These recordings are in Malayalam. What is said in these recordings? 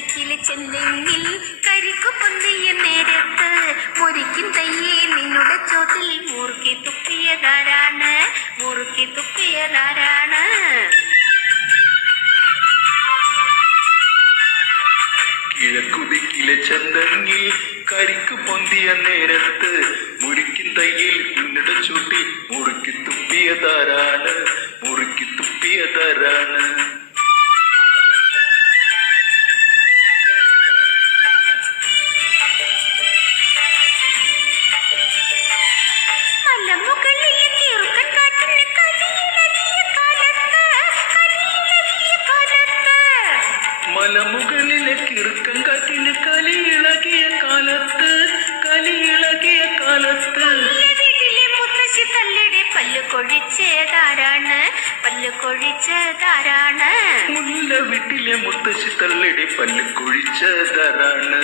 കുതിക്കിലെ ചെന്തെങ്ങിൽ കരിക്കു പൊന്തിയ നേരത്ത് മുറിക്കും തയ്യേ നിന്നുടെ ചോട്ടിൽ മുറുക്കി തുപ്പിയതാരാണ്? മുറുക്കി തുപ്പിയതാരാണ്? കിഴക്കുതിക്കിലെ ചെന്തെങ്ങിൽ കരിക്കു പൊന്തിയ നേരത്ത് മുറിക്കും തയ്യിൽ നിന്നുടെ ചോട്ടിൽ മുറുക്കി തുപ്പിയതാരാണ്? മുറുക്കി തുപ്പിയതാരാണ്? മലമുകളിലെ കിറുക്കൻ കാറ്റിന് കലിയിളകിയ കാലത്ത്, കലിയിളകിയ കാലത്ത് വീട്ടിലെ മുത്തശ്ശി തള്ളിടെ പല്ലു കൊഴിച്ചതാരാണ്? പല്ലു കൊഴിച്ചതാരാണ്? മുല്ല വീട്ടിലെ മുത്തശ്ശി തള്ളിടെ പല്ല് കൊഴിച്ചതാരാണ്?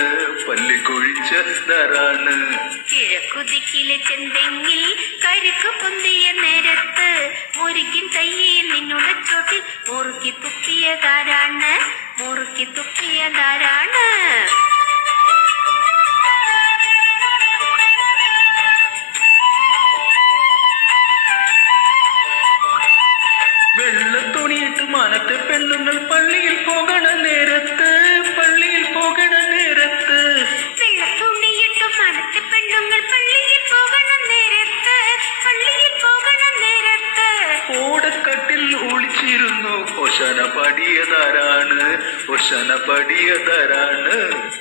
പല്ല് കൊഴിച്ചതാരാണ്? കിഴക്കുതിക്കിലെ ചെന്തെങ്ങിൽ കരിക്കു പൊന്തിയ നേരത്ത് മുറിക്കും തയ്യേ നിന്നുടെ ചോട്ടിൽ മുറുക്കി തുപ്പിയതാരാണ്? മുറുക്കി തുപ്പിയതാരാണ്? വെള്ളത്തുണിയിട്ട് മാനത്തെ പെണ്ണുങ്ങൾ പള്ളിയിൽ പോകണ നേരത്ത്, പള്ളിയിൽ പോകണ നേരത്ത് വെള്ളത്തുണിയിട്ട് മാനത്തെ പെണ്ണുങ്ങൾ പള്ളിയിൽ പോകണ നേരത്ത്, പള്ളിയിൽ പോകണ നേരത്ത് ഓടക്കട്ടിൽ ഒളിച്ചിരുന്നു ഒശന പാടിയതാരാണ്? ഒശന പാടിയതാരാണ്?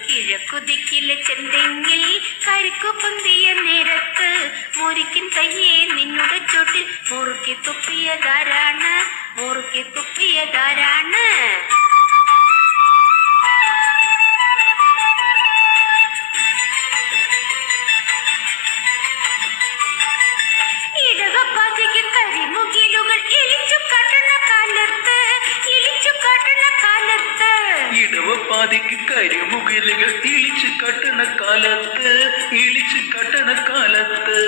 കിഴക്കുതിക്കിലെ ചെന്തെങ്ങിൽ കരിക്കു പൊന്തിയ നേരത്ത് മുറിക്കും തയ്യേ നിന്നുടെ ചോട്ടിൽ മുറുക്കി തുപ്പിയതാരാണ്? മുറുക്കി തുപ്പിയതാരാണ്? ഇടവപ്പാതിക്ക് കരിമുകിലുകൾ ഇളിച്ചു കാട്ടുന്ന കാലത്ത്, ഇളിച്ചു കാട്ടുന്ന കാലത്ത് ഇടവപ്പാതിക്ക് കരിമുകിലുകൾ ഇളിച്ചു കട്ടണ കാലത്ത്, ഇളിച്ചു കട്ടണ കാലത്ത്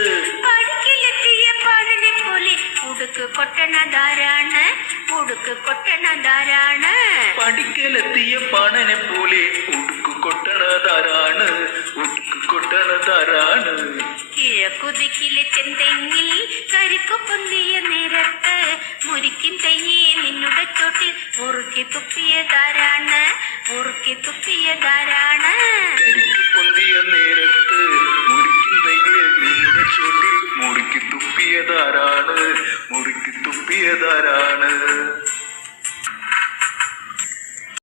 പടിക്കിലെത്തിയ പാടനെ പോലെ ഉടുക്ക് കൊട്ടണതാരാണ്? ഉടുക്ക് കൊട്ടണതാരാണ്? പടിക്കലെത്തിയ പാണനെ പോലെ ഉടുക്കു കൊട്ടണതാരാണ്? ഉടുക്കു കൊട്ടണതാരാണ്? കിഴക്കുതിക്കിലെ ചെന്തെങ്ങിൽ കരിക്കു പൊന്തിയ നേരത്ത് മുറിക്കും തയ്യേ നിന്നുടെ ചോട്ടിൽ മുറുക്കി തുപ്പിയതാരാണ്? മുറുക്കി തുപ്പിയതാരാണ്? കരിക്ക് പൊന്തിയ നേരത്ത് മുറിക്കും തയ്യെ നിന്നുടെ ചോട്ടിൽ മുറുക്കി തുപ്പിയതാരാണ്? മുറുക്കി തുപ്പിയതാരാണ്?